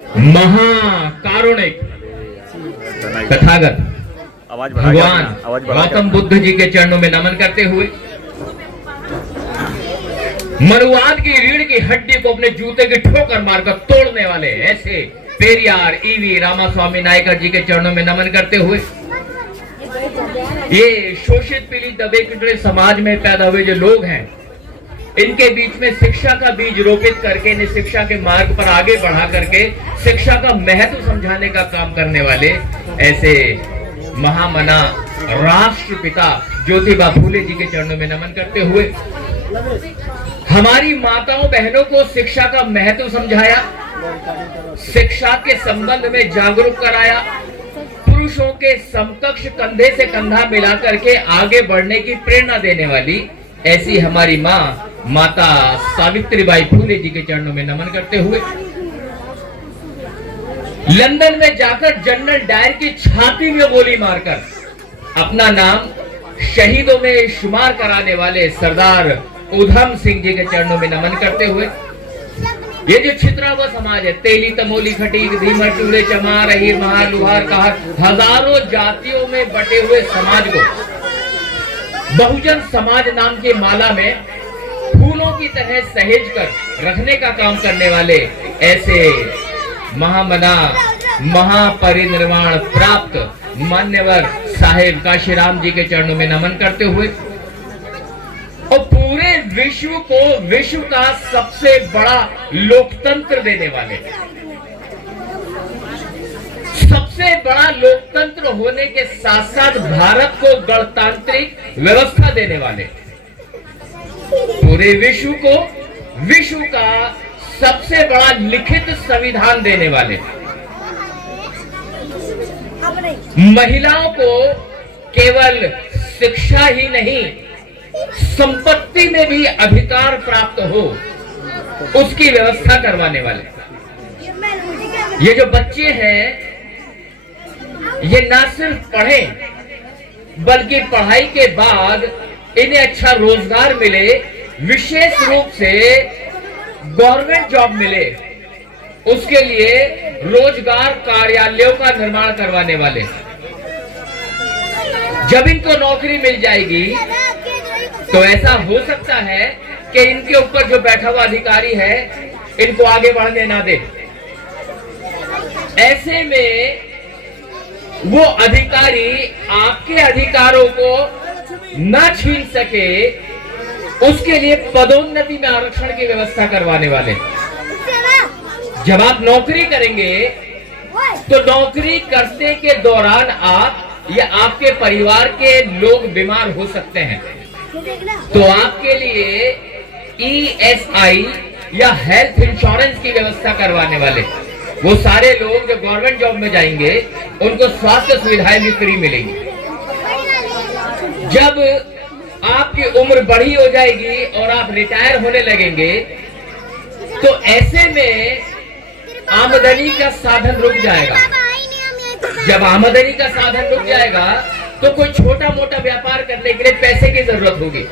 महाकारुणिक तथागत भगवान गौतम बुद्ध जी के चरणों में नमन करते हुए मनुवाद की रीढ़ की हड्डी को अपने जूते की ठोकर मारकर तोड़ने वाले ऐसे पेरियार ईवी रामास्वामी नायकर जी के चरणों में नमन करते हुए ये शोषित पीड़ित दबे कुचले समाज में पैदा हुए जो लोग हैं, इनके बीच में शिक्षा का बीज रोपित करके इन्हें शिक्षा के मार्ग पर आगे बढ़ा करके शिक्षा का महत्व समझाने का काम करने वाले ऐसे महामना राष्ट्रपिता ज्योतिबा फूले जी के चरणों में नमन करते हुए हमारी माताओं बहनों को शिक्षा का महत्व समझाया, शिक्षा के संबंध में जागरूक कराया, पुरुषों के समकक्ष कंधे से कंधा मिला करके आगे बढ़ने की प्रेरणा देने वाली ऐसी हमारी माता सावित्रीबाई फूले जी के चरणों में नमन करते हुए लंदन में जाकर जनरल डायर की छाती में गोली मारकर अपना नाम शहीदों में शुमार कराने वाले सरदार उधम सिंह जी के चरणों में नमन करते हुए ये जो छितरा हुआ समाज है, तेली तमोली खटीक धीमर टूले चमार अहीर महार लुहार कहार हजारों जातियों में बटे हुए समाज को बहुजन समाज नाम की माला में फूलों की तरह सहेज कर रखने का काम करने वाले ऐसे महामना महापरिनिर्वाण प्राप्त मान्यवर साहेब काशीराम जी के चरणों में नमन करते हुए और पूरे विश्व को विश्व का सबसे बड़ा लोकतंत्र देने वाले, सबसे बड़ा लोकतंत्र होने के साथ साथ भारत को गणतांत्रिक व्यवस्था देने वाले, पूरे विश्व को विश्व का सबसे बड़ा लिखित संविधान देने वाले, महिलाओं को केवल शिक्षा ही नहीं संपत्ति में भी अधिकार प्राप्त हो उसकी व्यवस्था करवाने वाले। ये जो बच्चे हैं ये ना सिर्फ पढ़ें बल्कि पढ़ाई के बाद इन्हें अच्छा रोजगार मिले, विशेष रूप से गवर्नमेंट जॉब मिले, उसके लिए रोजगार कार्यालयों का निर्माण करवाने वाले। जब इनको नौकरी मिल जाएगी तो ऐसा हो सकता है कि इनके ऊपर जो बैठा हुआ अधिकारी है इनको आगे बढ़ने ना दे। ऐसे में वो अधिकारी आपके अधिकारों को ना छीन सके उसके लिए पदोन्नति में आरक्षण की व्यवस्था करवाने वाले। जब आप नौकरी करेंगे तो नौकरी करने के दौरान आप या आपके परिवार के लोग बीमार हो सकते हैं, तो आपके लिए ESI या हेल्थ इंश्योरेंस की व्यवस्था करवाने वाले। वो सारे लोग जो गवर्नमेंट जॉब में जाएंगे उनको स्वास्थ्य सुविधाएं भी फ्री मिलेंगी। जब आपकी उम्र बड़ी हो जाएगी और आप रिटायर होने लगेंगे तो ऐसे में आमदनी का साधन रुक जाएगा। जब आमदनी का साधन रुक जाएगा तो कोई छोटा मोटा व्यापार करने के लिए पैसे की जरूरत होगी,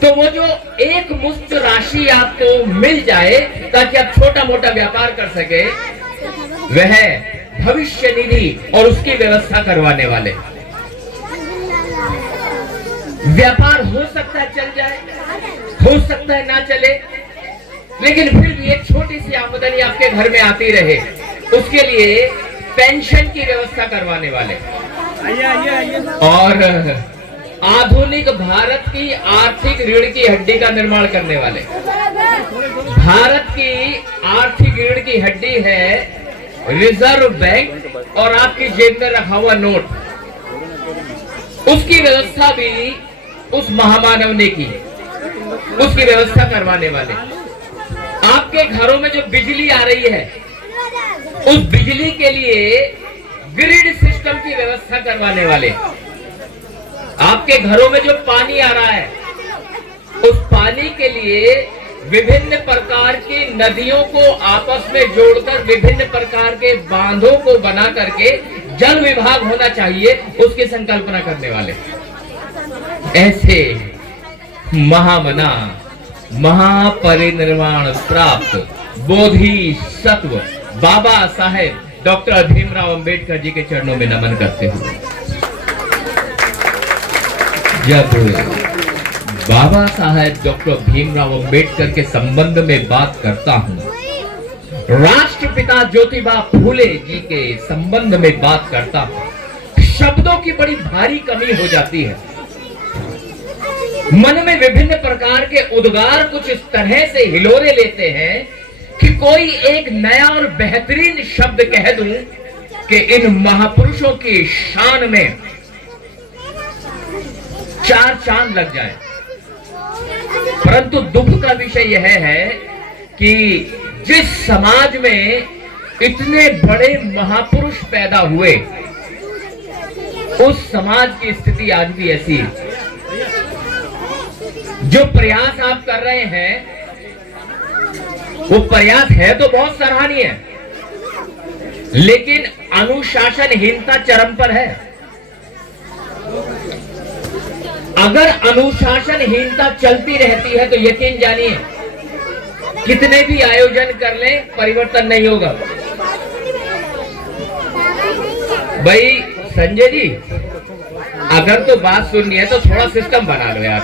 तो वो जो एक मुश्त राशि आपको मिल जाए ताकि आप छोटा मोटा व्यापार कर सके, वह भविष्य निधि और उसकी व्यवस्था करवाने वाले। व्यापार हो सकता है चल जाए, हो सकता है ना चले, लेकिन फिर भी एक छोटी सी आमदनी आपके घर में आती रहे, उसके लिए पेंशन की व्यवस्था करवाने वाले। और आधुनिक भारत की आर्थिक रीढ़ की हड्डी का निर्माण करने वाले। भारत की आर्थिक रीढ़ की हड्डी है रिजर्व बैंक और आपकी जेब में रखा हुआ नोट, उसकी व्यवस्था भी उस महामानव ने की, उसकी व्यवस्था करवाने वाले। आपके घरों में जो बिजली आ रही है उस बिजली के लिए ग्रिड सिस्टम की व्यवस्था करवाने वाले। आपके घरों में जो पानी आ रहा है उस पानी के लिए विभिन्न प्रकार की नदियों को आपस में जोड़कर विभिन्न प्रकार के बांधों को बना करके जल विभाग होना चाहिए उसकी संकल्पना करने वाले। ऐसे महामना महापरिनिर्वाण प्राप्त बोधि सत्व बाबा साहेब डॉक्टर भीमराव अंबेडकर जी के चरणों में नमन करते हुए, जब बाबा साहेब डॉक्टर भीमराव अंबेडकर के संबंध में बात करता हूं, राष्ट्रपिता ज्योतिबा फूले जी के संबंध में बात करता हूं, शब्दों की बड़ी भारी कमी हो जाती है। मन में विभिन्न प्रकार के उद्गार कुछ इस तरह से हिलोरे लेते हैं कि कोई एक नया और बेहतरीन शब्द कह दूं कि इन महापुरुषों की शान में 4 चांद लग जाए। परंतु दुख का विषय यह है कि जिस समाज में इतने बड़े महापुरुष पैदा हुए, उस समाज की स्थिति आज भी ऐसी है। जो प्रयास आप कर रहे हैं, वो प्रयास है तो बहुत सराहनीय है, लेकिन अनुशासनहीनता चरम पर है। अगर अनुशासनहीनता चलती रहती है तो यकीन जानिए कितने भी आयोजन कर लें, परिवर्तन नहीं होगा। भाई संजय जी, अगर तो बात सुननी है तो थोड़ा सिस्टम बना लो यार,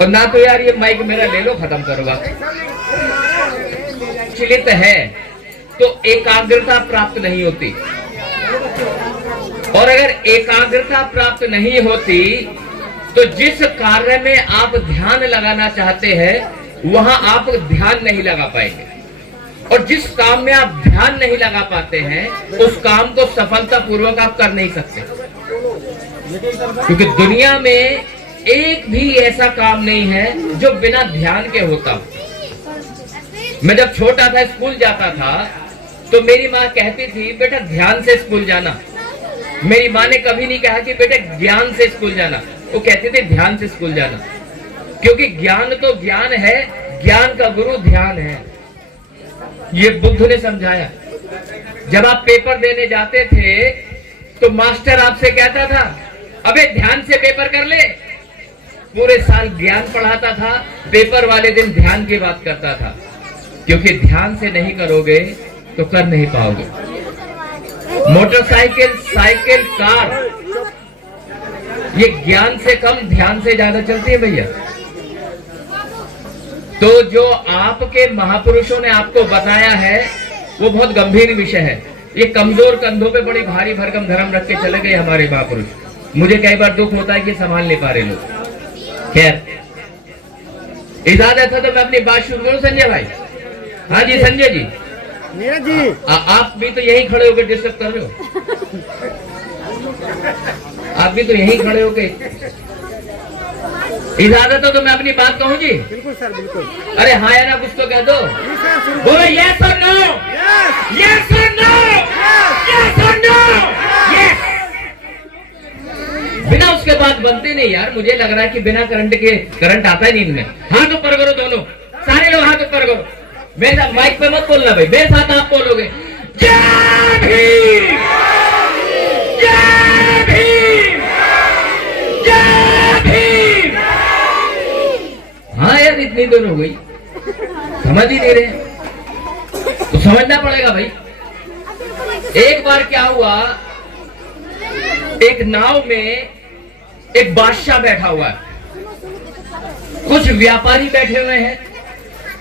और ना तो यार ये माइक मेरा ले लो, खत्म करो बात। चिलित है तो एकाग्रता प्राप्त नहीं होती, और अगर एकाग्रता प्राप्त नहीं होती तो जिस कार्य में आप ध्यान लगाना चाहते हैं वहां आप ध्यान नहीं लगा पाएंगे, और जिस काम में आप ध्यान नहीं लगा पाते हैं उस काम को सफलतापूर्वक आप कर नहीं सकते। क्योंकि दुनिया में एक भी ऐसा काम नहीं है जो बिना ध्यान के होता हो। मैं जब छोटा था, स्कूल जाता था, तो मेरी माँ कहती थी बेटा ध्यान से स्कूल जाना। मेरी माँ ने कभी नहीं कहा कि बेटा ज्ञान से स्कूल जाना, वो कहते थे ध्यान से स्कूल जाना, क्योंकि ज्ञान तो ज्ञान है, ज्ञान का गुरु ध्यान है। ये बुद्ध ने समझाया। जब आप पेपर देने जाते थे तो मास्टर आपसे कहता था अबे ध्यान से पेपर कर ले। पूरे साल ज्ञान पढ़ाता था, पेपर वाले दिन ध्यान की बात करता था, क्योंकि ध्यान से नहीं करोगे तो कर नहीं पाओगे। मोटरसाइकिल, साइकिल, कार, ये ज्ञान से कम ध्यान से ज्यादा चलती है भैया। तो जो आपके महापुरुषों ने आपको बताया है वो बहुत गंभीर विषय है। ये कमजोर कंधों पे बड़ी भारी भरकम धर्म रख के चले गए हमारे महापुरुष। मुझे कई बार दुख होता है कि संभाल नहीं पा रहे लोग। खैर, इजाजत है तो मैं अपनी बात शुरू करूं संजय भाई। हाँ जी संजय जी, मेरा जी आप भी तो यहीं खड़े होकर डिस्टर्ब कर रहे हो। आप भी तो यहीं खड़े होकर। इजाजत हो तो मैं अपनी बात कहूं जी? बिल्कुल सर, बिल्कुल। अरे हाँ या ना कुछ तो कह दो। बोलो यस और नो, यस और नो, यस और नो, यस। बिना उसके बाद बनते नहीं यार। मुझे लग रहा है कि बिना करंट आता ही नहीं इनमें। हाथ ऊपर करो दोनों, सारे लोग हाथ ऊपर करो। मेरे साथ माइक पे मत बोलना भाई, मेरे साथ आप बोलोगे जय भीम, जय भीम, जय भीम। हाँ यार, इतनी देर हो गई, समझ ही नहीं रहे, तो समझना पड़ेगा भाई। एक बार क्या हुआ, एक नाव में एक बादशाह बैठा हुआ है, कुछ व्यापारी बैठे हुए हैं,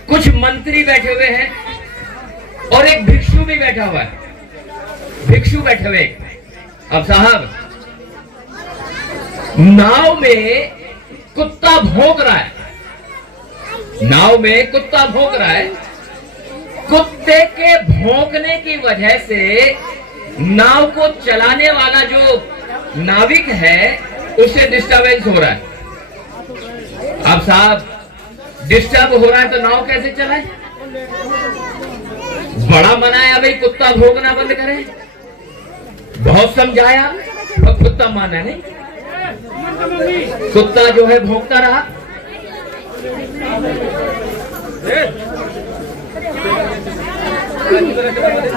कुछ मंत्री बैठे हुए हैं, और एक भिक्षु भी बैठा हुआ है। भिक्षु बैठे हुए। अब साहब, नाव में कुत्ता भौंक रहा है, नाव में कुत्ता भौंक रहा है। कुत्ते के भौंकने की वजह से नाव को चलाने वाला जो नाविक है उसे डिस्टरबेंस हो रहा है। अब साहब, डिस्टर्ब हो रहा है तो नाव कैसे चलाए? बड़ा मनाया भाई कुत्ता भौंकना बंद करे, बहुत समझाया पर कुत्ता माना नहीं। कुत्ता जो है भौंकता रहा।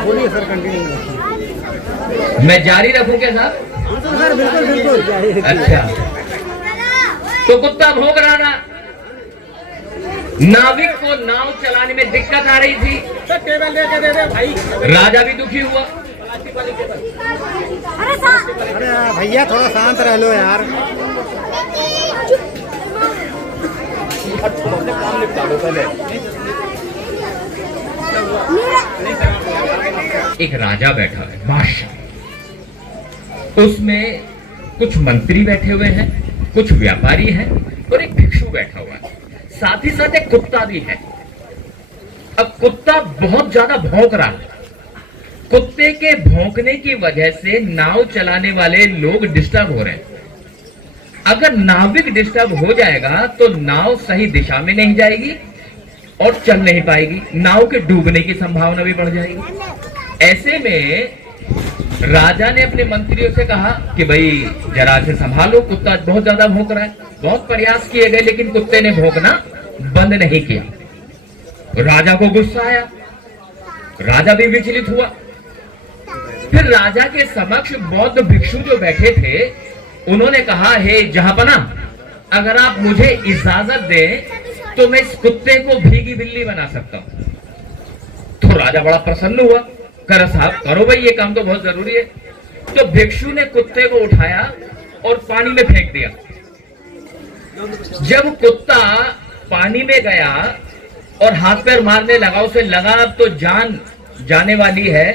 बोलिए सर, कंटिन्यू। मैं जारी रखूं क्या साहब? सर बिल्कुल बिल्कुल। अच्छा, तो कुत्ता भौंक रहा था। नाविक को नाव चलाने में दिक्कत आ रही थी। टेबल लेके दे दे भाई। राजा भी दुखी हुआ। अरे भैया थोड़ा शांत रह लो यार। एक राजा बैठा है, बादशाह, उसमें कुछ मंत्री बैठे हुए हैं, कुछ व्यापारी हैं और एक भिक्षु बैठा हुआ है, साथ ही साथ एक कुत्ता भी है। अब कुत्ता बहुत ज्यादा भौंक रहा है। कुत्ते के भौंकने की वजह से नाव चलाने वाले लोग डिस्टर्ब हो रहे हैं। अगर नाविक डिस्टर्ब हो जाएगा तो नाव सही दिशा में नहीं जाएगी और चल नहीं पाएगी, नाव के डूबने की संभावना भी बढ़ जाएगी। ऐसे में राजा ने अपने मंत्रियों से कहा कि भाई जरा से संभालो, कुत्ता बहुत ज्यादा भौंक रहा है। बहुत प्रयास किए गए लेकिन कुत्ते ने भौंकना बंद नहीं किया। राजा को गुस्सा आया, राजा भी विचलित हुआ। फिर राजा के समक्ष बौद्ध भिक्षु जो बैठे थे उन्होंने कहा, हे जहांपना, अगर आप मुझे इजाजत दें तो मैं इस कुत्ते को भीगी बिल्ली बना सकता हूं। तो राजा बड़ा प्रसन्न हुआ, करो साहब करो भाई, ये काम तो बहुत जरूरी है। तो भिक्षु ने कुत्ते को उठाया और पानी में फेंक दिया। जब कुत्ता पानी में गया और हाथ पैर मारने लगा, उसे लगा अब तो जान जाने वाली है,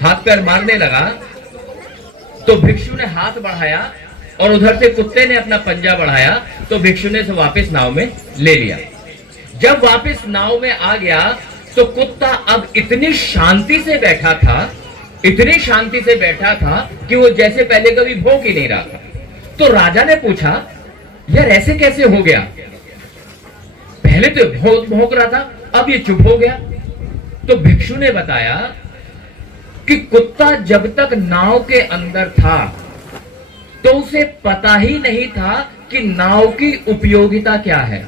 हाथ पैर मारने लगा, तो भिक्षु ने हाथ बढ़ाया और उधर से कुत्ते ने अपना पंजा बढ़ाया तो भिक्षु ने उसे वापस नाव में ले लिया। जब वापस नाव में आ गया तो कुत्ता अब इतनी शांति से बैठा था, इतनी शांति से बैठा था कि वो जैसे पहले कभी भौंक ही नहीं रहा था। तो राजा ने पूछा, यार ऐसे कैसे हो गया? पहले तो बहुत भौंक रहा था, अब ये चुप हो गया। तो भिक्षु ने बताया कि कुत्ता जब तक नाव के अंदर था तो उसे पता ही नहीं था कि नाव की उपयोगिता क्या है,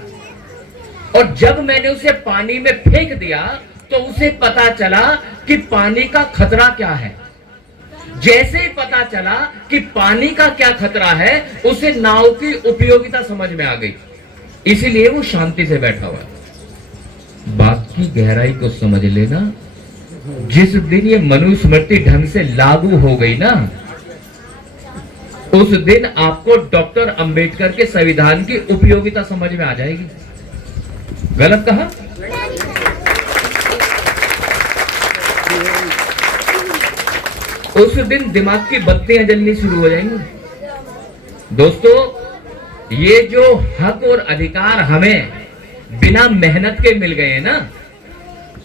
और जब मैंने उसे पानी में फेंक दिया तो उसे पता चला कि पानी का खतरा क्या है। जैसे ही पता चला कि पानी का क्या खतरा है, उसे नाव की उपयोगिता समझ में आ गई, इसीलिए वो शांति से बैठा हुआ है। बात की गहराई को समझ लेना, जिस दिन ये मनुस्मृति ढंग से लागू हो गई ना, उस दिन आपको डॉक्टर अंबेडकर के संविधान की उपयोगिता समझ में आ जाएगी। गलत कहा? उस दिन दिमाग की बत्तियां जलनी शुरू हो जाएंगी। दोस्तों, ये जो हक और अधिकार हमें बिना मेहनत के मिल गए हैं ना,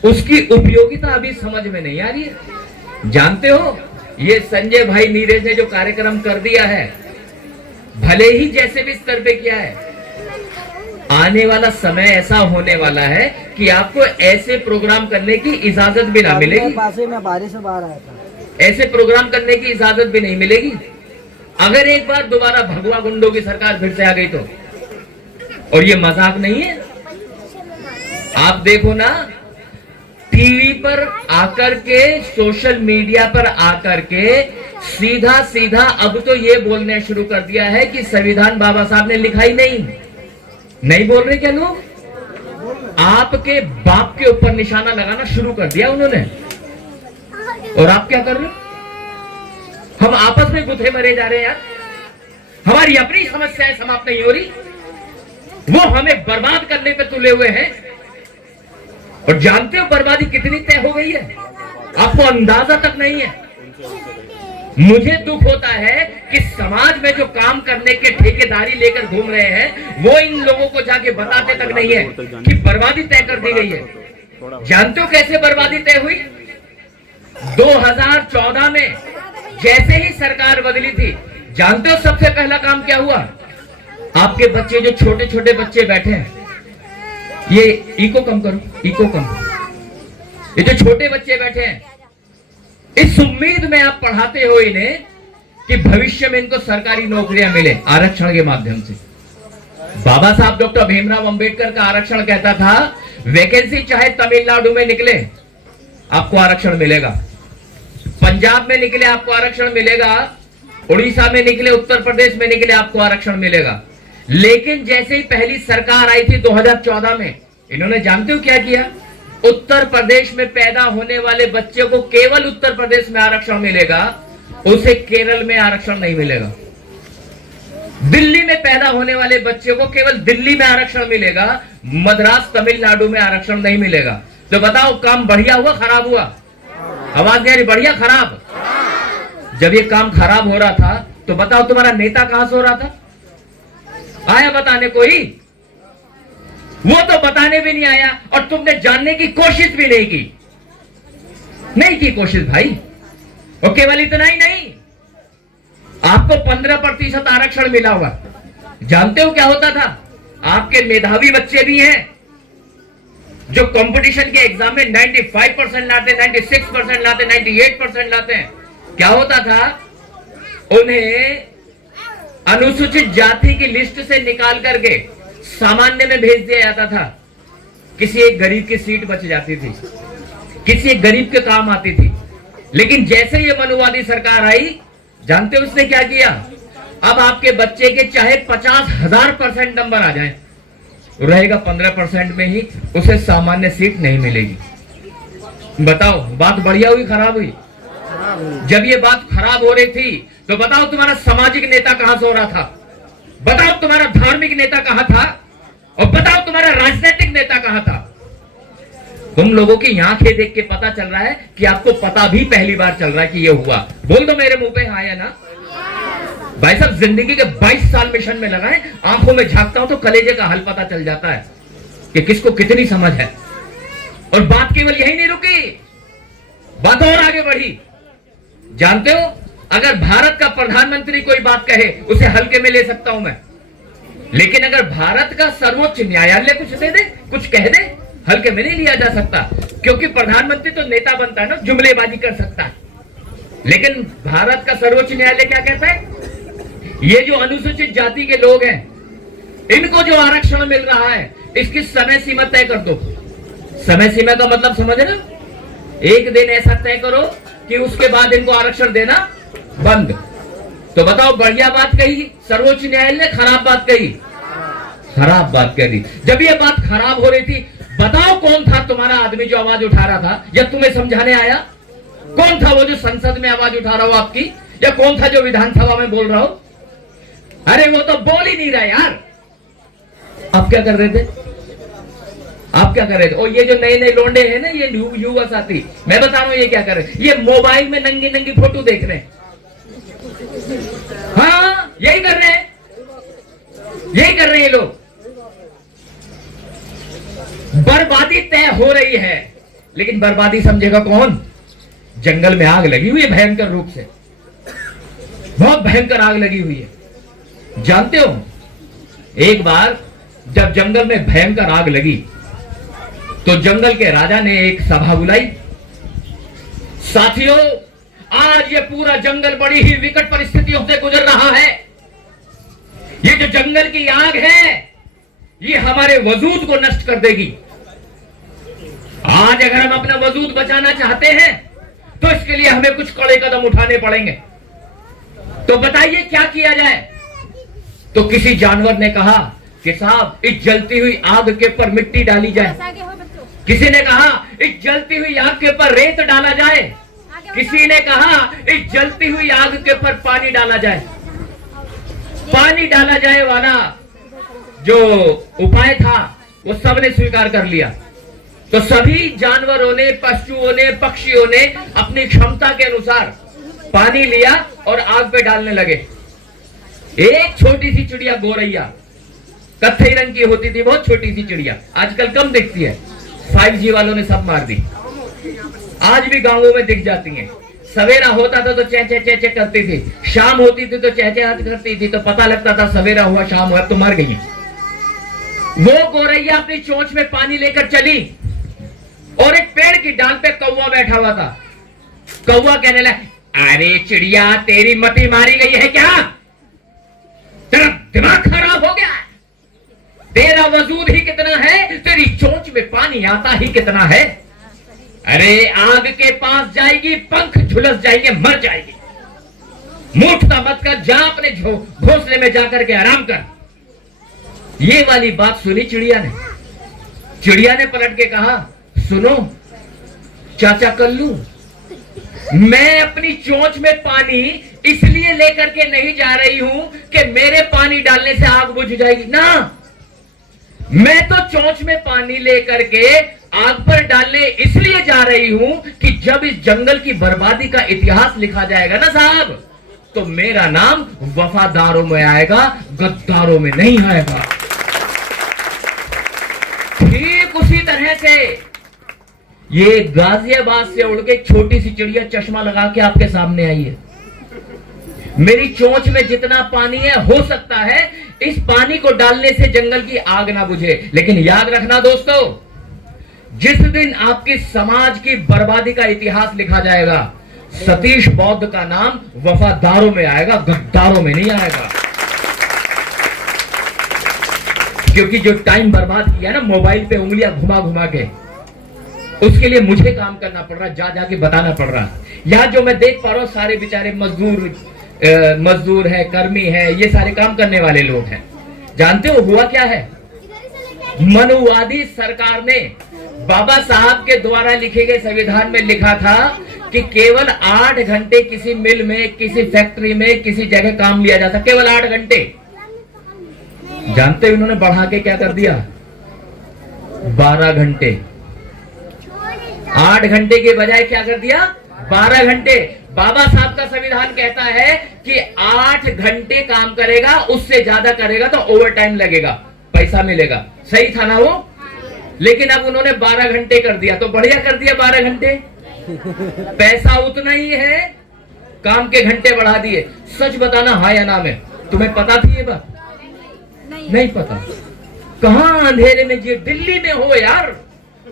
उसकी उपयोगिता अभी समझ में नहीं आ रही है। जानते हो, ये संजय भाई नीरज ने जो कार्यक्रम कर दिया है, भले ही जैसे भी स्तर पे किया है, आने वाला समय ऐसा होने वाला है कि आपको ऐसे प्रोग्राम करने की इजाजत भी ना मिलेगी। मैं बारिश से बाहर आया था। ऐसे प्रोग्राम करने की इजाजत भी नहीं मिलेगी। अगर एक बार दोबारा भगवा गुंडों की सरकार फिर से आ गई तो, और ये मजाक नहीं है। आप देखो ना, टीवी पर आकर के, सोशल मीडिया पर आकर के सीधा सीधा अब तो ये बोलने शुरू कर दिया है कि संविधान बाबा साहब ने लिखा ही नहीं बोल रहे क्या लोग? आपके बाप के ऊपर निशाना लगाना शुरू कर दिया उन्होंने, और आप क्या कर रहे हो? हम आपस में गुथे मरे जा रहे हैं यार। हमारी अपनी समस्याएं समाप्त नहीं हो रही, वो हमें बर्बाद करने पे तुले हुए हैं। और जानते हो बर्बादी कितनी तय हो गई है? आपको अंदाजा तक नहीं है। मुझे दुख होता है कि समाज में जो काम करने के ठेकेदारी लेकर घूम रहे हैं, वो इन लोगों को जाके बताते तक नहीं है कि बर्बादी तय कर दी गई है। जानते हो कैसे बर्बादी तय हुई? 2014 में जैसे ही सरकार बदली थी, जानते हो सबसे पहला काम क्या हुआ? आपके बच्चे, जो छोटे छोटे बच्चे बैठे हैं, ये इको कम करो, इको कम, ये जो छोटे बच्चे बैठे हैं, इस उम्मीद में आप पढ़ाते हो इन्हें कि भविष्य में इनको सरकारी नौकरियां मिले आरक्षण के माध्यम से। बाबा साहब डॉक्टर भीमराव अंबेडकर का आरक्षण कहता था, वैकेंसी चाहे तमिलनाडु में निकले आपको आरक्षण मिलेगा, पंजाब में निकले आपको आरक्षण मिलेगा, उड़ीसा में निकले, उत्तर प्रदेश में निकले आपको आरक्षण मिलेगा। लेकिन जैसे ही पहली सरकार आई थी 2014 में, इन्होंने जानते हो क्या किया? उत्तर प्रदेश में पैदा होने वाले बच्चे को केवल उत्तर प्रदेश में आरक्षण मिलेगा, उसे केरल में आरक्षण नहीं मिलेगा। दिल्ली में पैदा होने वाले बच्चे को केवल दिल्ली में आरक्षण मिलेगा, मद्रास तमिलनाडु में आरक्षण नहीं मिलेगा। तो बताओ, काम बढ़िया हुआ खराब हुआ? आवाज नहीं आ रही, बढ़िया खराब? जब ये काम खराब हो रहा था तो बताओ तुम्हारा नेता कहां से हो रहा था? आया बताने कोई? वो तो बताने भी नहीं आया, और तुमने जानने की कोशिश भी नहीं की कोशिश भाई। और केवल इतना ही नहीं, आपको 15% आरक्षण मिला हुआ। जानते हो क्या होता था? आपके मेधावी बच्चे भी हैं जो कंपटीशन के एग्जाम में 95% लाते, 96% लाते, 98% लाते हैं। क्या होता था? उन्हें अनुसूचित जाति की लिस्ट से निकाल करके सामान्य में भेज दिया जाता था। किसी एक गरीब की सीट बच जाती थी, किसी एक गरीब के काम आती थी। लेकिन जैसे ये मनुवादी सरकार आई, जानते हो उसने क्या किया? अब आपके बच्चे के चाहे 50,000% नंबर आ जाए, रहेगा 15% में ही, उसे सामान्य सीट नहीं मिलेगी। बताओ, बात बढ़िया हुई खराब हुई? जब ये बात खराब हो रही थी तो बताओ तुम्हारा सामाजिक नेता कहां से हो रहा था? बताओ तुम्हारा धार्मिक नेता कहां था? और बताओ तुम्हारा राजनीतिक नेता कहां था? तुम लोगों की आंखें देख के पता चल रहा है कि आपको पता भी पहली बार चल रहा है कि ये हुआ। बोल दो मेरे मुंह पे हाँ या ना। भाई साहब, जिंदगी के 22 साल मिशन में लगाए, आंखों में झांकता हूं तो कलेजे का हाल पता चल जाता है कि किसको कितनी समझ है। और बात केवल यही नहीं रुकी, बात और आगे बढ़ी। जानते हो, अगर भारत का प्रधानमंत्री कोई बात कहे, उसे हल्के में ले सकता हूं मैं, लेकिन अगर भारत का सर्वोच्च न्यायालय कुछ दे दे, कुछ कह दे, हल्के में नहीं लिया जा सकता। क्योंकि प्रधानमंत्री तो नेता बनता है ना, जुमलेबाजी कर सकता है। लेकिन भारत का सर्वोच्च न्यायालय क्या कहता है? ये जो अनुसूचित जाति के लोग हैं, इनको जो आरक्षण मिल रहा है, इसकी समय सीमा तय कर दो। समय सीमा का मतलब समझ रहे हो? एक दिन ऐसा तय करो कि उसके बाद इनको आरक्षण देना बंद। तो बताओ, बढ़िया बात कही सर्वोच्च न्यायालय ने, खराब बात कही? खराब बात कही। जब ये बात खराब हो रही थी, बताओ कौन था तुम्हारा आदमी जो आवाज उठा रहा था? या तुम्हें समझाने आया? कौन था वो जो संसद में आवाज उठा रहा हो आपकी? या कौन था जो विधानसभा में बोल रहा हो? अरे वो तो बोल ही नहीं रहा यार। आप क्या कर रहे थे? आप क्या कर रहे थे? और ये जो नए नए लोंडे हैं ना, ये युवा साथी, मैं बता रहा हूं ये क्या कर रहे हैं। ये मोबाइल में नंगी नंगी फोटो देख रहे हैं। हाँ, यही कर रहे हैं, यही कर रहे हैं लोग। बर्बादी तय हो रही है, लेकिन बर्बादी समझेगा कौन? जंगल में आग लगी हुई है भयंकर रूप से, बहुत भयंकर आग लगी हुई है। जानते हो, एक बार जब जंगल में भयंकर आग लगी तो जंगल के राजा ने एक सभा बुलाई। साथियों, आज ये पूरा जंगल बड़ी ही विकट परिस्थितियों से गुजर रहा है। ये जो जंगल की आग है, ये हमारे वजूद को नष्ट कर देगी। आज अगर हम अपना वजूद बचाना चाहते हैं तो इसके लिए हमें कुछ कड़े कदम उठाने पड़ेंगे। तो बताइए क्या किया जाए? तो किसी जानवर ने कहा कि साहब, इस जलती हुई आग के ऊपर मिट्टी डाली जाए। किसी ने कहा इस जलती हुई आग के ऊपर रेत डाला जाए। किसी ने कहा इस जलती हुई आग के ऊपर पानी डाला जाए। पानी डाला जाए वाला जो उपाय था वो सबने स्वीकार कर लिया। तो सभी जानवरों ने, पशुओं ने, पक्षियों ने अपनी क्षमता के अनुसार पानी लिया और आग पे डालने लगे। एक छोटी सी चिड़िया, गोरैया, कत्थई रंग की होती थी, बहुत छोटी सी चिड़िया, आजकल कम दिखती है, 5G वालों ने सब मार दी। आज भी गांवों में दिख जाती हैं। सवेरा होता था तो चै चै चै चै करती थी, शाम होती थी तो चै चै करती थी, तो पता लगता था सवेरा हुआ, शाम हुआ, तो मर गई। वो गोरैया अपनी चोंच में पानी लेकर चली और एक पेड़ की डाल पे कौवा बैठा हुआ था। कौवा कहने लगा, अरे चिड़िया, तेरी मती मारी गई है क्या? तेरा दिमाग खराब हो गया? तेरा वजूद ही कितना है, तेरी चोंच में पानी आता ही कितना है। अरे आग के पास जाएगी, पंख झुलस जाएंगे, मर जाएगी। मूर्खता मत कर, जा अपने घोंसले में जाकर के आराम कर। ये वाली बात सुनी चिड़िया ने। चिड़िया ने पलट के कहा, सुनो चाचा कल्लू, मैं अपनी चोंच में पानी इसलिए लेकर के नहीं जा रही हूं कि मेरे पानी डालने से आग बुझ जाएगी ना, मैं तो चोंच में पानी लेकर के आग पर डालने इसलिए जा रही हूं कि जब इस जंगल की बर्बादी का इतिहास लिखा जाएगा ना साहब, तो मेरा नाम वफादारों में आएगा, गद्दारों में नहीं आएगा। ठीक उसी तरह से ये गाजियाबाद से उड़ के छोटी सी चिड़िया चश्मा लगा के आपके सामने आई है। मेरी चोंच में जितना पानी है, हो सकता है इस पानी को डालने से जंगल की आग ना बुझे, लेकिन याद रखना दोस्तों, जिस दिन आपकी समाज की बर्बादी का इतिहास लिखा जाएगा, सतीश बौद्ध का नाम वफादारों में आएगा, गद्दारों में नहीं आएगा। क्योंकि जो टाइम बर्बाद किया ना मोबाइल पे उंगलियां घुमा घुमा के, उसके लिए मुझे काम करना पड़ रहा, जा जाके बताना पड़ रहा। यहां जो मैं देख पा रहा हूं सारे बेचारे मजदूर है, कर्मी है, ये सारे काम करने वाले लोग हैं। जानते हो हुआ क्या है? मनुवादी सरकार ने बाबा साहब के द्वारा लिखे गए संविधान में लिखा था कि केवल 8 घंटे किसी मिल में, किसी फैक्ट्री में, किसी जगह काम लिया जा सकता, केवल 8 घंटे। जानते हो इन्होंने बढ़ा के क्या कर दिया? 12 घंटे। 8 घंटे के बजाय क्या कर दिया? 12 घंटे। बाबा साहब का संविधान कहता है कि 8 घंटे काम करेगा, उससे ज्यादा करेगा तो ओवर टाइम लगेगा, पैसा मिलेगा। सही था ना वो? लेकिन अब उन्होंने 12 घंटे कर दिया, तो बढ़िया कर दिया 12 घंटे। पैसा उतना ही है, काम के घंटे बढ़ा दिए। सच बताना हाँ या ना में, तुम्हें पता थी ये बात? नहीं पता। कहां अंधेरे में जी, दिल्ली में हो यार,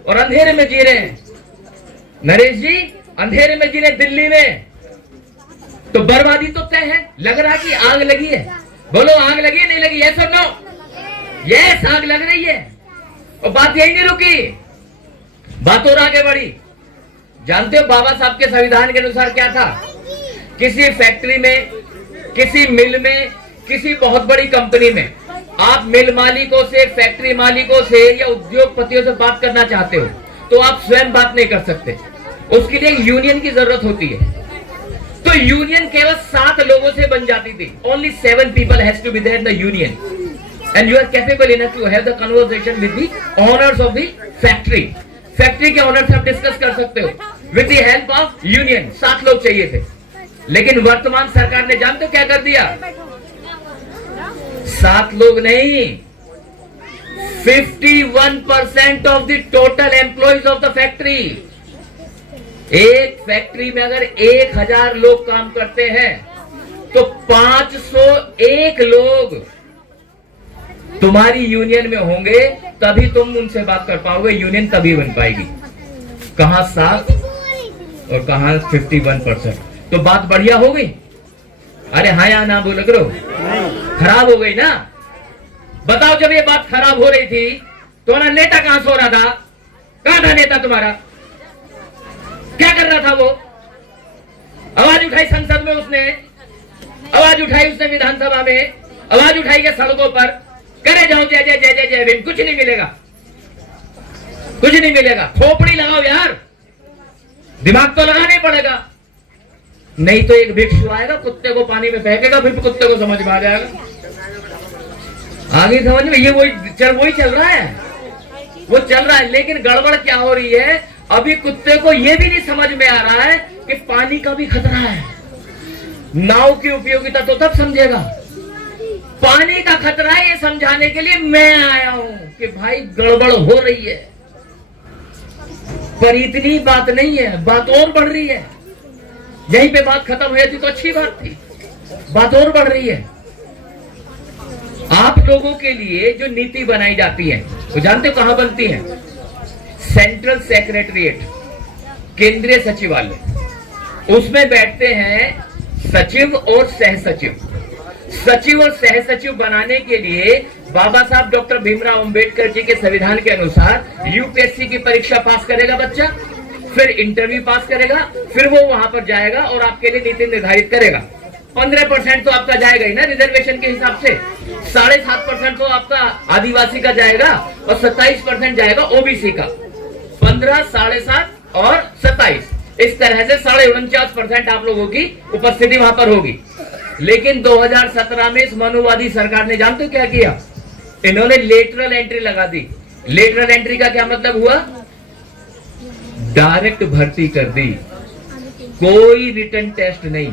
और अंधेरे में जी रहे हैं। नरेश जी अंधेरे में जी रहे दिल्ली में, तो बर्बादी तो तय है। लग रहा कि आग लगी है, बोलो आग लगी है नहीं लगी? यस और नो? यस, आग लग रही है। और बात यही नहीं रुकी, बात और आगे बढ़ी। जानते हो बाबा साहब के संविधान के अनुसार क्या था? किसी फैक्ट्री में, किसी मिल में, किसी बहुत बड़ी कंपनी में आप मिल मालिकों से, फैक्ट्री मालिकों से या उद्योगपतियों से बात करना चाहते हो तो आप स्वयं बात नहीं कर सकते, उसके लिए यूनियन की जरूरत होती है। तो यूनियन केवल 7 लोगों से बन जाती थी। Only 7 people has to be there in the union, and you are capable enough to have the conversation with the owners of the factory. Factory के ओनर से आप डिस्कस कर सकते हो with the help of union। 7 लोग चाहिए थे, लेकिन वर्तमान सरकार ने जानते हो क्या कर दिया? 7 लोग नहीं, 51% of the total employees of the factory. एक फैक्ट्री में अगर 1000 लोग काम करते हैं तो 501 लोग तुम्हारी यूनियन में होंगे, तभी तुम उनसे बात कर पाओगे, यूनियन तभी बन पाएगी। कहां 7 और कहां 51%? तो बात बढ़िया हो गई? अरे हाँ या ना बोलो करो, खराब हो गई ना? बताओ जब ये बात खराब हो रही थी तुम्हारा नेता कहां सो रहा था? कहां था नेता तुम्हारा? क्या कर रहा था वो? आवाज उठाई संसद में उसने, आवाज उठाई उसने विधानसभा में, आवाज उठाई है सड़कों पर, करे जाओ जय जय जय जय जय भीम। कुछ नहीं मिलेगा, कुछ नहीं मिलेगा। खोपड़ी लगाओ यार, दिमाग तो लगाना ही पड़ेगा, नहीं तो एक भिक्षु आएगा कुत्ते को पानी में फेंकेगा, फिर कुत्ते को समझ में आ जाएगा। आगे समझ में? ये वही चल रहा है, वो चल रहा है। लेकिन गड़बड़ क्या हो रही है, अभी कुत्ते को ये भी नहीं समझ में आ रहा है कि पानी का भी खतरा है। नाव की उपयोगिता तो तब समझेगा, पानी का खतरा है ये समझाने के लिए मैं आया हूं कि भाई गड़बड़ हो रही है। पर इतनी बात नहीं है, बात और बढ़ रही है। यहीं पे बात खत्म हुई थी तो अच्छी बात थी, बात और बढ़ रही है। आप लोगों के लिए जो नीति बनाई जाती है वो जानते हो कहां बनती है? सेंट्रल सेक्रेटरीट, केंद्रीय सचिवालय। उसमें बैठते हैं सचिव और सह सचिव। सचिव और सह सचिव बनाने के लिए बाबा साहब डॉक्टर भीमराव अंबेडकर जी के संविधान के अनुसार यूपीएससी की परीक्षा पास करेगा बच्चा, फिर इंटरव्यू पास करेगा, फिर वो वहां पर जाएगा और आपके लिए नीति निर्धारित करेगा। 15% तो आपका जाएगा ही ना रिजर्वेशन के हिसाब से। 7.5% तो आपका आदिवासी का जाएगा और 27% जाएगा ओबीसी का। 15, 7.5 और 27, इस तरह से 49.5% आप लोगों की उपस्थिति वहां पर होगी। लेकिन 2017 में इस मनुवादी सरकार ने जानते हो क्या किया? इन्होंने लेटरल एंट्री लगा दी। लेटरल एंट्री का क्या मतलब हुआ? डायरेक्ट भर्ती कर दी, कोई रिटर्न टेस्ट नहीं।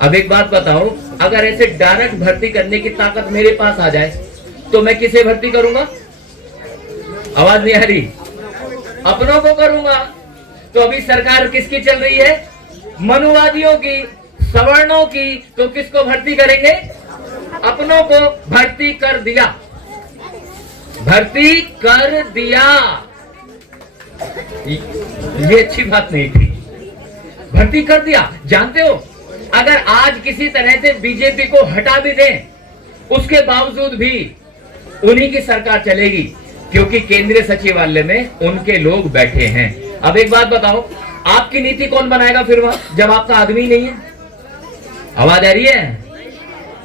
अब एक बात बताओ, अगर ऐसे डायरेक्ट भर्ती करने की ताकत मेरे पास आ जाए तो मैं किसे भर्ती करूंगा? आवाज नहीं आ रही? अपनों को करूंगा। तो अभी सरकार किसकी चल रही है? मनुवादियों की, सवर्णों की। तो किसको भर्ती करेंगे? अपनों को भर्ती कर दिया, भर्ती कर दिया। ये अच्छी बात नहीं थी, भर्ती कर दिया। जानते हो, अगर आज किसी तरह से बीजेपी को हटा भी दें, उसके बावजूद भी उन्हीं की सरकार चलेगी, क्योंकि केंद्रीय सचिवालय में उनके लोग बैठे हैं। अब एक बात बताओ, आपकी नीति कौन बनाएगा फिर वहां, जब आपका आदमी नहीं है? आवाज आ रही है?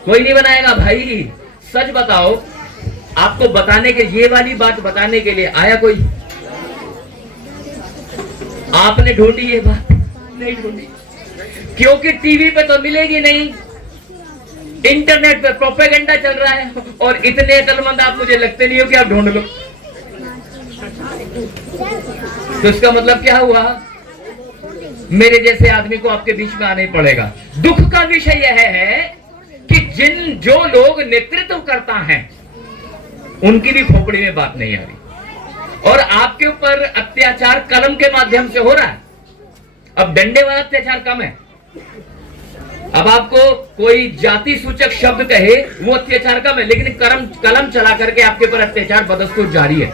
कोई नहीं बनाएगा भाई। सच बताओ, आपको बताने के, ये वाली बात बताने के लिए आया कोई? आपने ढूंढी ये बात? नहीं ढूंढी, क्योंकि टीवी पे तो मिलेगी नहीं, इंटरनेट पे प्रोपेगेंडा चल रहा है। और इतने अकलमंद आप मुझे लगते नहीं हो कि आप ढूंढ लो। तो इसका मतलब क्या हुआ? मेरे जैसे आदमी को आपके बीच में आना ही पड़ेगा। दुख का विषय यह है कि जो लोग नेतृत्व करता है, उनकी भी खोपड़ी में बात नहीं आ रही, और आपके ऊपर अत्याचार कलम के माध्यम से हो रहा है। अब डंडे वाला अत्याचार कम है, अब आपको कोई जाति सूचक शब्द कहे वो अत्याचार कम है, लेकिन कलम चला करके आपके ऊपर अत्याचार बदस्तूर जारी है,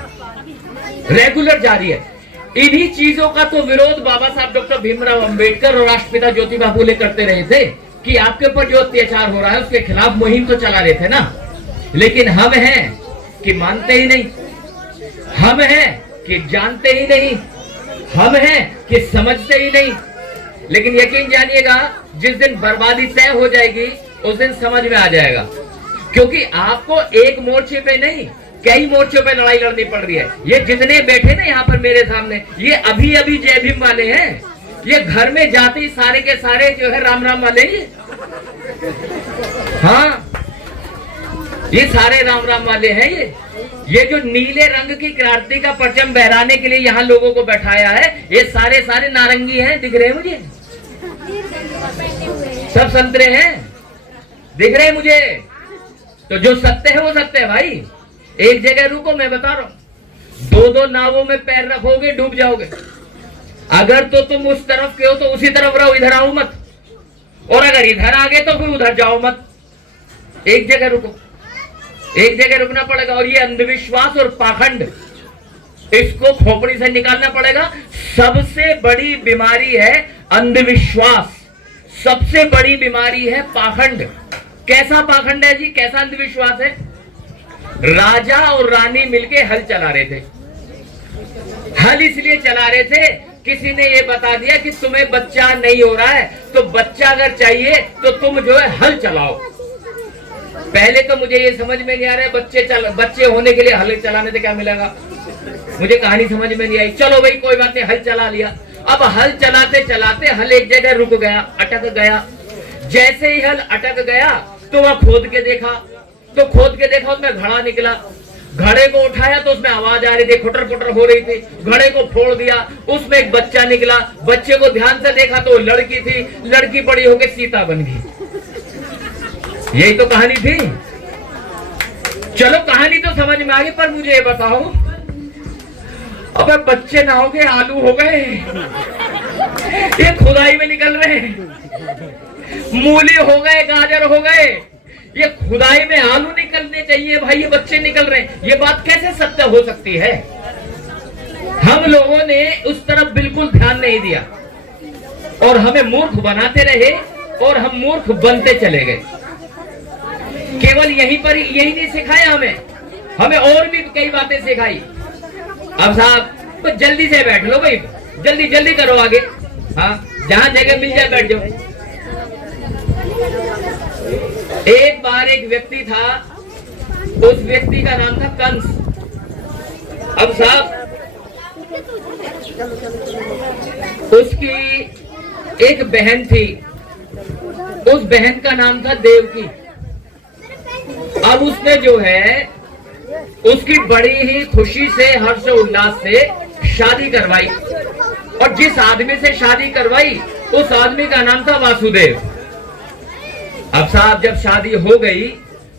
रेगुलर जारी है। इन्हीं चीजों का तो विरोध बाबा साहब डॉक्टर भीमराव अंबेडकर और राष्ट्रपिता ज्योतिबा फुले करते रहे थे कि आपके ऊपर जो अत्याचार हो रहा है उसके खिलाफ मुहिम तो चला रहे थे ना। लेकिन हम हैं कि मानते ही नहीं, हम हैं कि जानते ही नहीं, हम हैं कि समझते ही नहीं। लेकिन यकीन जानिएगा, जिस दिन बर्बादी तय हो जाएगी उस दिन समझ में आ जाएगा, क्योंकि आपको एक मोर्चे पे नहीं, कई मोर्चों पे लड़ाई लड़नी पड़ रही है। ये जितने बैठे ना यहाँ पर मेरे सामने, ये अभी अभी जय भीम वाले हैं। ये घर में जाते ही सारे के सारे जो है राम राम वाले ही। हाँ, ये सारे राम राम वाले हैं। ये जो नीले रंग की क्रांति का परचम बहराने के लिए यहाँ लोगों को बैठाया है, ये सारे सारे नारंगी हैं। दिख रहे हैं मुझे? सब संतरे हैं, दिख रहे हैं मुझे? तो जो सत्य है वो सत्य है भाई। एक जगह रुको, मैं बता रहा हूं, दो दो नावों में पैर रखोगे डूब जाओगे। अगर तो तुम उस तरफ के हो तो उसी तरफ रहो, इधर आओ मत। और अगर इधर आ गए तो फिर उधर जाओ मत। एक जगह रुको, एक जगह रुकना पड़ेगा। और ये अंधविश्वास और पाखंड, इसको खोपड़ी से निकालना पड़ेगा। सबसे बड़ी बीमारी है अंधविश्वास, सबसे बड़ी बीमारी है पाखंड। कैसा पाखंड है जी, कैसा अंधविश्वास है? राजा और रानी मिलके हल चला रहे थे। हल इसलिए चला रहे थे, किसी ने ये बता दिया कि तुम्हें बच्चा नहीं हो रहा है, तो बच्चा अगर चाहिए तो तुम जो है हल चलाओ। पहले तो मुझे ये समझ में नहीं आ रहा है, बच्चे होने के लिए हल चलाने से क्या मिलेगा? मुझे कहानी समझ में नहीं आई। चलो भाई कोई बात नहीं, हल चला लिया। अब हल चलाते चलाते हल एक जगह रुक गया, अटक गया। जैसे ही हल अटक गया तो वह खोद के देखा, तो खोद के देखा उसमें घड़ा निकला। घड़े को उठाया तो उसमें आवाज आ रही थी, खुटर खुटर हो रही थी। घड़े को फोड़ दिया, उसमें एक बच्चा निकला। बच्चे को ध्यान से देखा तो लड़की थी। लड़की बड़ी होकर सीता बन गई। यही तो कहानी थी। चलो कहानी तो समझ में आ गई, पर मुझे ये बताओ, अबे बच्चे ना हो गए, आलू हो गए, ये खुदाई में निकल रहे, मूली हो गए, गाजर हो गए, ये खुदाई में आलू निकलने चाहिए भाई, ये बच्चे निकल रहे हैं। ये बात कैसे सत्य हो सकती है? हम लोगों ने उस तरफ बिल्कुल ध्यान नहीं दिया और हमें मूर्ख बनाते रहे और हम मूर्ख बनते चले गए। केवल यहीं पर यही नहीं सिखाया हमें और भी कई बातें सिखाई। अब साहब तो जल्दी से बैठ लो भाई, जल्दी जल्दी करो आगे। हाँ, जहां जगह मिल जाए बैठ जाओ। एक बार एक व्यक्ति था, उस व्यक्ति का नाम था कंस। अब साहब उसकी एक बहन थी, उस बहन का नाम था देवकी। अब उसने जो है उसकी बड़ी ही खुशी से, हर्ष उल्लास से शादी करवाई, और जिस आदमी से शादी करवाई उस आदमी का नाम था वासुदेव। अब साहब जब शादी हो गई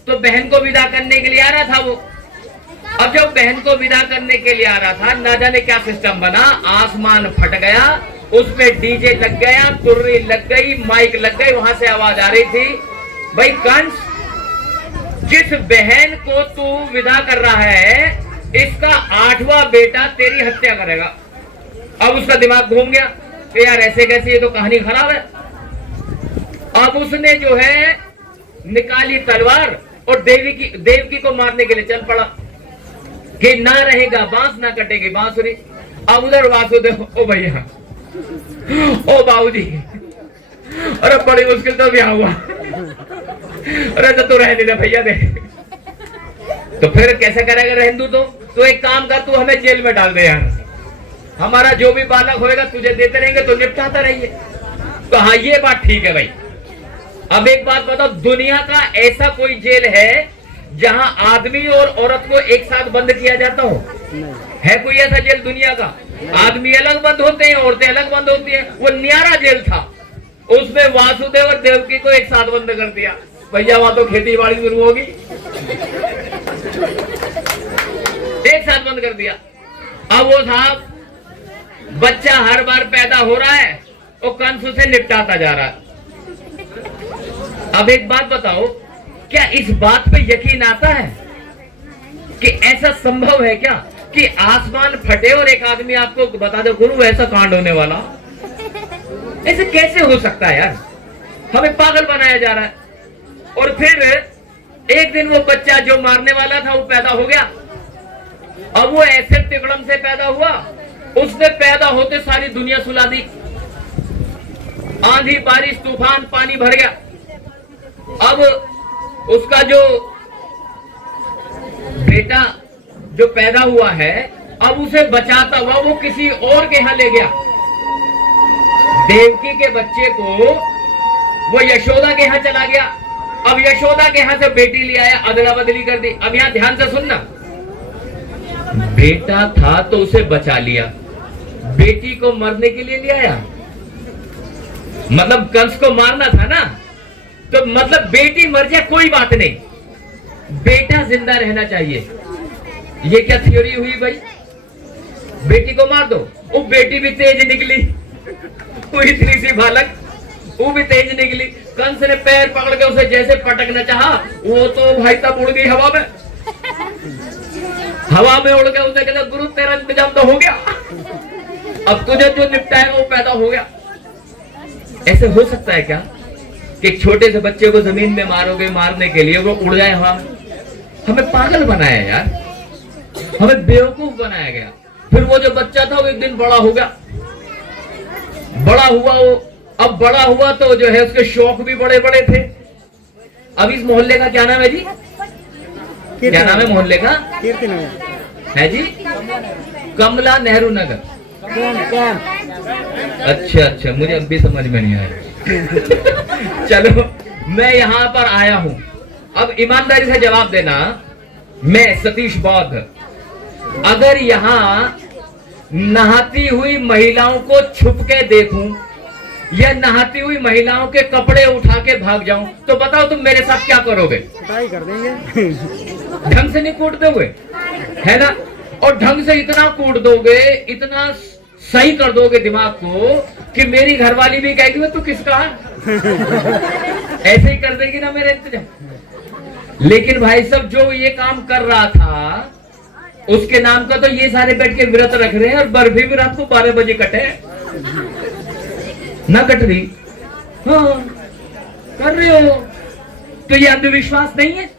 तो बहन को विदा करने के लिए आ रहा था वो। अब जब बहन को विदा करने के लिए आ रहा था, ना जाने क्या सिस्टम बना, आसमान फट गया, उसमें डीजे लग गया, तुर्री लग गई, माइक लग गई, वहां से आवाज आ रही थी, भाई कंस, जिस बहन को तू विदा कर रहा है इसका 8वां बेटा तेरी हत्या करेगा। अब उसका दिमाग घूम गया कि यार ऐसे कैसे, ये तो कहानी खराब है। अब उसने जो है निकाली तलवार और देवकी को मारने के लिए चल पड़ा कि ना रहेगा बांस ना कटेगी बांसुरी। अब उधर वासुदेव, ओ भैया, ओ बाबूजी, अरे बड़ी मुश्किल तो ब्याह हुआ, अरे तो रहने दे भैया दे। तो फिर कैसे करेगा रहने दो? तो एक काम कर, तू हमें जेल में डाल दे यार, हमारा जो भी बालक होएगा तुझे देते रहेंगे, तो निपटाता रहिए। तो हाँ, ये बात ठीक है भाई। अब एक बात बताओ, दुनिया का ऐसा कोई जेल है जहां आदमी और औरत को एक साथ बंद किया जाता हो? है कोई ऐसा जेल दुनिया का? आदमी अलग बंद होते हैं, औरतें अलग बंद होती हैं। वो न्यारा जेल था, उसमें वासुदेव और देवकी को एक साथ बंद कर दिया। भैया वहां तो खेती बाड़ी शुरू होगी, एक साथ बंद कर दिया। अब वो साहब बच्चा हर बार पैदा हो रहा है, वो कंस उसे निपटाता जा रहा है। अब एक बात बताओ, क्या इस बात पे यकीन आता है कि ऐसा संभव है क्या कि आसमान फटे और एक आदमी आपको बता दे गुरु ऐसा कांड होने वाला? ऐसे कैसे हो सकता है यार? हमें पागल बनाया जा रहा है। और फिर एक दिन वो बच्चा जो मारने वाला था वो पैदा हो गया। अब वो ऐसे तिकड़म से पैदा हुआ, उसने पैदा होते सारी दुनिया सुला दी। आंधी बारिश तूफान पानी भर गया। अब उसका जो बेटा जो पैदा हुआ है, अब उसे बचाता हुआ वो किसी और के यहां ले गया। देवकी के बच्चे को वो यशोदा के यहां चला गया। अब यशोदा के यहां से बेटी ले आया, अदला बदली कर दी। अब यहां ध्यान से सुनना, बेटा था तो उसे बचा लिया, बेटी को मरने के लिए ले आया। मतलब कंस को मारना था ना, तो मतलब बेटी मर जाए कोई बात नहीं, बेटा जिंदा रहना चाहिए। ये क्या थ्योरी हुई भाई? बेटी को मार दो, वो बेटी भी तेज निकली, वो इतनी सी बालक, वो भी तेज निकली। कंस ने पैर पकड़ के उसे जैसे पटकना चाहा, वो तो भाई साहब उड़ गई हवा में। हवा में उड़ गया, उसने कहता गुरु तेरा इंतजाम तो हो गया, अब तुझे जो निपटाएगा वो पैदा हो गया। ऐसे हो सकता है क्या कि एक छोटे से बच्चे को जमीन में मारोगे मारने के लिए, वो उड़ जाए हवा में? हमें पागल बनाया यार, हमें बेवकूफ बनाया गया। फिर वो जो बच्चा था वो एक दिन बड़ा हो गया, बड़ा हुआ वो। अब बड़ा हुआ तो जो है उसके शौक भी बड़े बड़े थे। अब इस मोहल्ले का क्या नाम है जी? क्या नाम है मोहल्ले का? कीर्ति नगर है जी, कमला नेहरू नगर। अच्छा अच्छा, मुझे अब भी समझ में नहीं आया। चलो, मैं यहाँ पर आया हूँ, अब ईमानदारी से जवाब देना। मैं सतीश बौद्ध, अगर यहाँ नहाती हुई महिलाओं को छुप के देखूं या नहाती हुई महिलाओं के कपड़े उठा के भाग जाऊं, तो बताओ तुम मेरे साथ क्या करोगे? पिटाई कर देंगे। ढंग से नहीं कूट दोगे, है ना? और ढंग से इतना कूट दोगे, इतना सही कर दोगे दिमाग को कि मेरी घरवाली भी कहेगी तू किसका? ऐसे ही कर देगी ना मेरे इंतजाम। लेकिन भाई साहब जो ये काम कर रहा था, उसके नाम का तो ये सारे बैठ के व्रत रख रहे हैं, और बर्फी भी रात को 12 बजे कटे ना कट रही। हाँ, कर रहे हो तो ये अंधविश्वास नहीं है?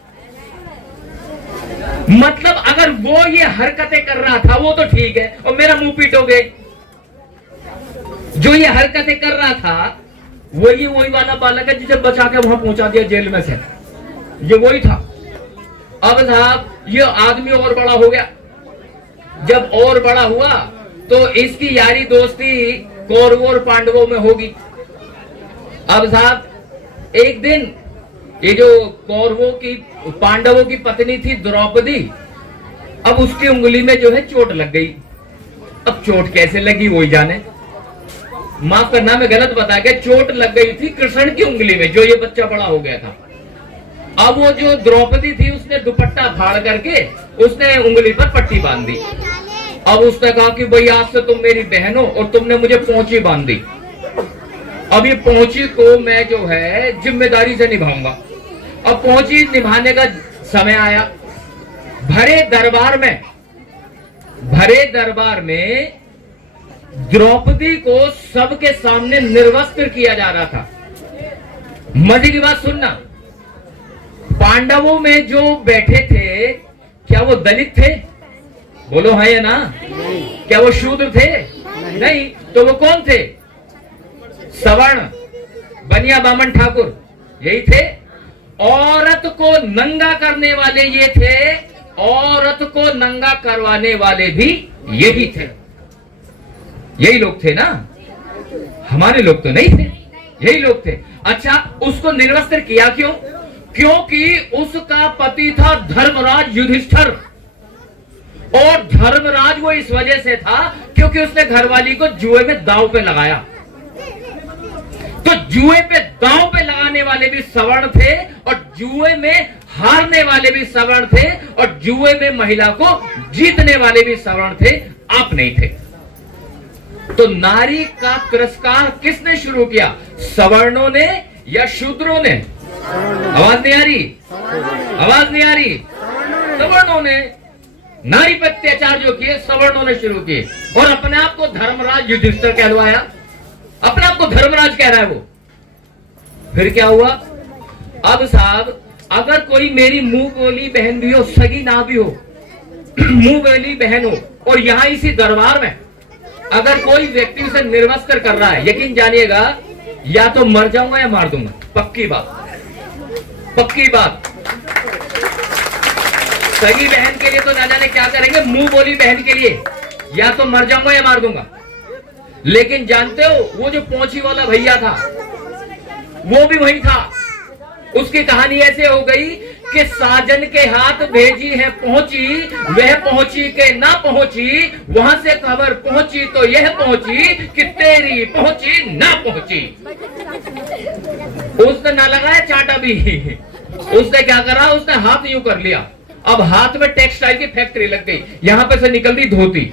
मतलब अगर वो ये हरकतें कर रहा था वो तो ठीक है, और मेरा मुंह पीटोगे। जो ये हरकतें कर रहा था वही वाला बालक है जिसे बचा के वहां पहुंचा दिया जेल में से। ये वही था। अब साहब ये आदमी और बड़ा हो गया। जब और बड़ा हुआ तो इसकी यारी दोस्ती कौरवों और पांडवों में होगी। अब साहब एक दिन ये जो पांडवों की पत्नी थी द्रौपदी, अब उसकी उंगली में जो है चोट लग गई। अब चोट कैसे लगी वही जाने, माफ करना मैं गलत बता गया, चोट लग गई थी कृष्ण की उंगली में, जो ये बच्चा बड़ा हो गया था। अब वो जो द्रौपदी थी उसने दुपट्टा फाड़ करके उसने उंगली पर पट्टी बांध दी। अब उसने कहा कि भाई आज से तुम मेरी बहन हो और तुमने मुझे पोंची बांध दी। अब ये पोंची को मैं जो है जिम्मेदारी से निभाऊंगा। अब पोंची निभाने का समय आया। भरे दरबार में द्रौपदी को सबके सामने निर्वस्त्र किया जा रहा था। मजे की बात सुनना, पांडवों में जो बैठे थे क्या वो दलित थे? बोलो हाँ या ना? क्या वो शूद्र थे? नहीं। तो वो कौन थे? सवर्ण, बनिया बामन ठाकुर, यही थे। औरत को नंगा करने वाले ये थे, औरत को नंगा करवाने वाले भी यही थे। यही लोग थे ना, हमारे लोग तो नहीं थे, यही लोग थे। अच्छा, उसको निर्वस्त्र किया क्यों? क्योंकि उसका पति था धर्मराज युधिष्ठिर, और धर्मराज वो इस वजह से था क्योंकि उसने घरवाली को जुए में दांव पे लगाया। तो जुए पे दांव पे लगाने वाले भी सवर्ण थे और जुए में हारने वाले भी सवर्ण थे और जुए में महिला को जीतने वाले भी सवर्ण थे, आप नहीं थे। तो नारी का तिरस्कार किसने शुरू किया? सवर्णों ने या शूद्रों ने? आवाज नहीं आ रही? आवाज नहीं आ रही? सवर्णों ने। नारी पर अत्याचार जो किए सवर्णों ने शुरू किए और अपने आप को धर्मराज युधिष्ठिर कहलवाया, अपने आप को धर्मराज कह रहा है वो। फिर क्या हुआ? अब साहब अगर कोई मेरी मुंह बोली बहन भी हो, सगी ना भी हो, मुंह बोली बहन हो, और यहां इसी दरबार में अगर कोई व्यक्ति उसे निर्वस्त्र कर रहा है, यकीन जानिएगा या तो मर जाऊंगा या मार दूंगा। पक्की बात, पक्की बात। सगी बहन के लिए तो ना जाने क्या करेंगे, मुंह बोली बहन के लिए या तो मर जाऊंगा या मार दूंगा। लेकिन जानते हो वो जो पोंची वाला भैया था वो भी वही था। उसकी कहानी ऐसे हो गई कि साजन के हाथ भेजी है पहुंची, वह पहुंची के ना पहुंची, वहां से खबर पहुंची तो यह पहुंची कि तेरी पहुंची ना पहुंची। उसने ना लगाया चाटा भी, उसने क्या करा, उसने हाथ यूं कर लिया। अब हाथ में टेक्सटाइल की फैक्ट्री लग गई, यहां पे से निकल दी धोती,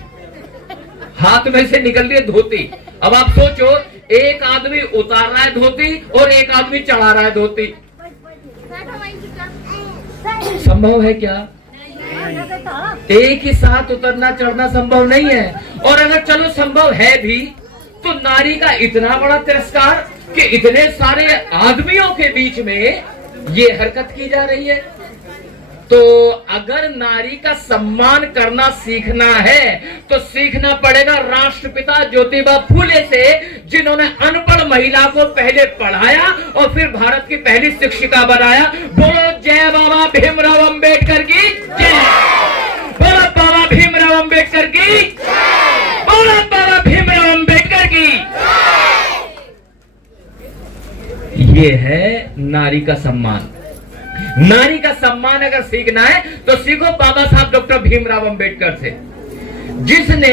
हाथ में से निकल दी धोती। अब आप सोचो, एक आदमी उतार रहा है धोती और एक आदमी चढ़ा रहा है धोती। संभव है क्या? एक ही साथ उतरना चढ़ना संभव नहीं है। और अगर चलो संभव है भी तो नारी का इतना बड़ा तिरस्कार कि इतने सारे आदमियों के बीच में ये हरकत की जा रही है। तो अगर नारी का सम्मान करना सीखना है तो सीखना पड़ेगा राष्ट्रपिता ज्योतिबा फूले से, जिन्होंने अनपढ़ महिला को पहले पढ़ाया और फिर भारत की पहली शिक्षिका बनाया। बोलो जय बाबा भीमराव अंबेडकर की जय, बोलो बाबा भीमराव अंबेडकर की, बोलो बाबा भीमराव अंबेडकर की। ये है नारी का सम्मान। नारी का सम्मान अगर सीखना है तो सीखो बाबा साहब डॉक्टर भीमराव अंबेडकर से, जिसने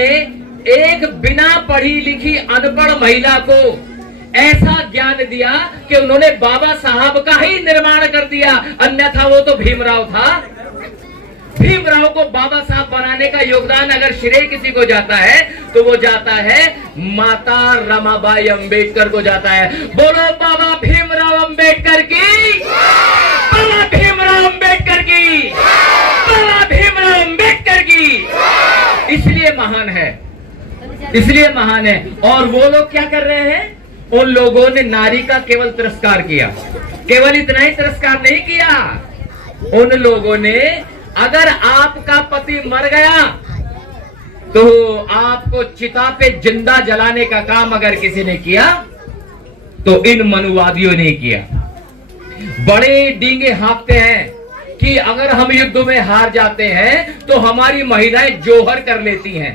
एक बिना पढ़ी लिखी अनपढ़ महिला को ऐसा ज्ञान दिया कि उन्होंने बाबा साहब का ही निर्माण कर दिया। अन्यथा वो तो भीमराव था। भीमराव को बाबा साहब बनाने का योगदान अगर श्रेय किसी को जाता है तो वो जाता है माता रमाबाई अंबेडकर को जाता है। बोलो बाबा भीमराव अंबेडकर की, बाबा भीमराव अंबेडकर की, बाबा भीमराव अंबेडकर की। इसलिए महान है, इसलिए महान है। और वो लोग क्या कर रहे हैं? उन लोगों ने नारी का केवल तिरस्कार किया। केवल इतना ही तिरस्कार नहीं किया, उन लोगों ने अगर आपका पति मर गया तो आपको चिता पे जिंदा जलाने का काम अगर किसी ने किया तो इन मनुवादियों ने किया। बड़े डींगे हाँकते हैं कि अगर हम युद्ध में हार जाते हैं तो हमारी महिलाएं जोहर कर लेती हैं।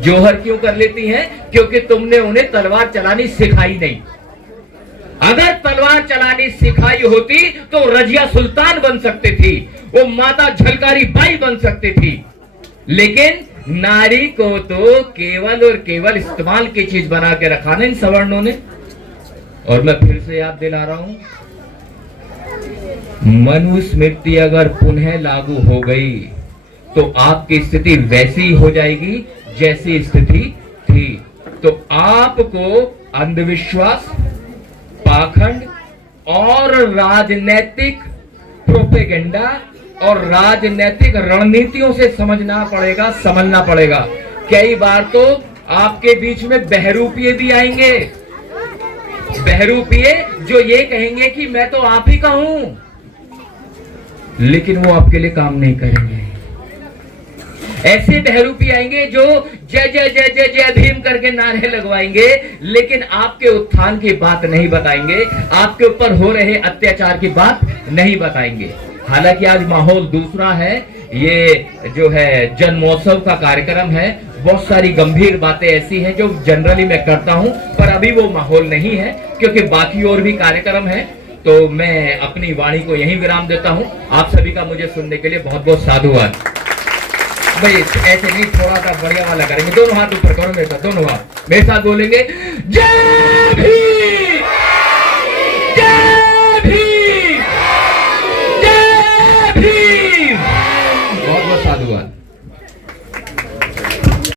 जोहर क्यों कर लेती हैं? क्योंकि तुमने उन्हें तलवार चलानी सिखाई नहीं। अगर तलवार चलानी सिखाई होती तो रजिया सुल्तान बन सकती थी, वो माता झलकारी बाई बन सकती थी। लेकिन नारी को तो केवल और केवल इस्तेमाल की चीज बना के रखा ना इन सवर्णों ने। और मैं फिर से याद दिला रहा हूं, मनुस्मृति अगर पुनः लागू हो गई तो आपकी स्थिति वैसी हो जाएगी जैसी स्थिति थी। तो आपको अंधविश्वास, पाखंड और राजनैतिक प्रोपेगेंडा और राजनैतिक रणनीतियों से समझना पड़ेगा, समझना पड़ेगा। कई बार तो आपके बीच में बहरूपिये भी आएंगे, बहरूपिये जो ये कहेंगे कि मैं तो आप ही का हूं, लेकिन वो आपके लिए काम नहीं करेंगे। ऐसे बहरूपी आएंगे जो जय जय जय जय जय भीम करके नारे लगवाएंगे, लेकिन आपके उत्थान की बात नहीं बताएंगे, आपके ऊपर हो रहे अत्याचार की बात नहीं बताएंगे। हालांकि आज माहौल दूसरा है, ये जो है जन्मोत्सव का कार्यक्रम है, बहुत सारी गंभीर बातें ऐसी हैं जो जनरली मैं करता हूं, पर अभी वो माहौल नहीं है क्योंकि बाकी और भी कार्यक्रम है। तो मैं अपनी वाणी को यहीं विराम देता हूं। आप सभी का मुझे सुनने के लिए बहुत बहुत साधुवाद। भाई ऐसे नहीं, थोड़ा सा बढ़िया वाला करेंगे। दोनों हाथ ऊपर करो मेरे साथ, दोनों हाथ मेरे साथ बोलेंगे जय भीम।